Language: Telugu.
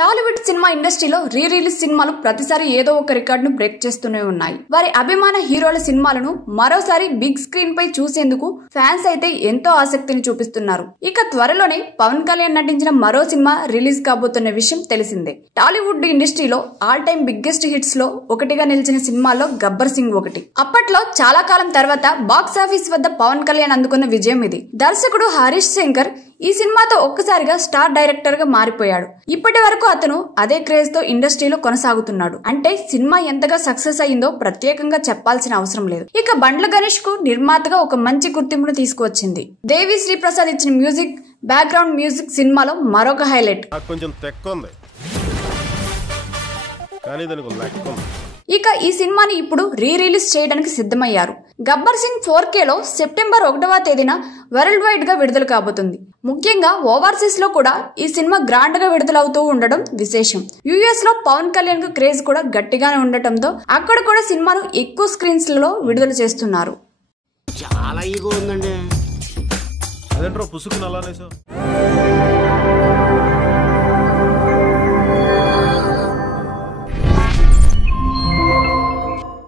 టాలీవుడ్ సినిమా ఇండస్ట్రీలో రీ రిలీజ్ సినిమాలు ప్రతిసారి ఏదో ఒక రికార్డును బ్రేక్ చేస్తూనే ఉన్నాయి. వారి అభిమాన హీరోల సినిమాలను మరోసారి బిగ్ స్క్రీన్ పై చూసేందుకు ఫ్యాన్స్ అయితే ఎంతో ఆసక్తిని చూపిస్తున్నారు. ఇక త్వరలోనే పవన్ కళ్యాణ్ నటించిన మరో సినిమా రిలీజ్ కాబోతున్న విషయం తెలిసిందే. టాలీవుడ్ ఇండస్ట్రీలో ఆల్ టైమ్ బిగ్గెస్ట్ హిట్స్ లో ఒకటిగా నిలిచిన సినిమాల్లో గబ్బర్ సింగ్ ఒకటి. అప్పట్లో చాలా కాలం తర్వాత బాక్సాఫీస్ వద్ద పవన్ కళ్యాణ్ అందుకున్న విజయం ఇది. దర్శకుడు హరీష్ శంకర్ ఈ సినిమాతో ఒక్కసారిగా స్టార్ డైరెక్టర్ గా మారిపోయాడు. ఇప్పటి వరకు అతను అదే క్రేజ్ తో ఇండస్ట్రీలో కొనసాగుతున్నాడు. అంటే సినిమా ఎంతగా సక్సెస్ అయిందో ప్రత్యేకంగా చెప్పాల్సిన అవసరం లేదు. ఇక బండ్ల గణేష్ కు నిర్మాతగా ఒక మంచి గుర్తింపును తీసుకువచ్చింది. దేవి శ్రీ ప్రసాద్ ఇచ్చిన మ్యూజిక్, బ్యాక్గ్రౌండ్ మ్యూజిక్ సినిమాలో మరొక హైలైట్. ఇక ఈ సినిమాని ఇప్పుడు రీ రిలీజ్ చేయడానికి సిద్ధమయ్యారు. గబ్బర్ సింగ్ 4K లో సెప్టెంబర్ 1వ తేదీన వరల్డ్ వైడ్ గా విడుదల కాబోతుంది. ముఖ్యంగా ఓవర్సీస్ లో కూడా ఈ సినిమా గ్రాండ్ గా విడుదలవుతూ ఉండడం విశేషం. యుఎస్ లో పవన్ కళ్యాణ్ కు క్రేజ్ కూడా గట్టిగానే ఉండటంతో అక్కడ కూడా సినిమాను ఎక్కువ స్క్రీన్స్ లలో విడుదల చేస్తున్నారు. చాలా ఈగో ఉందండి.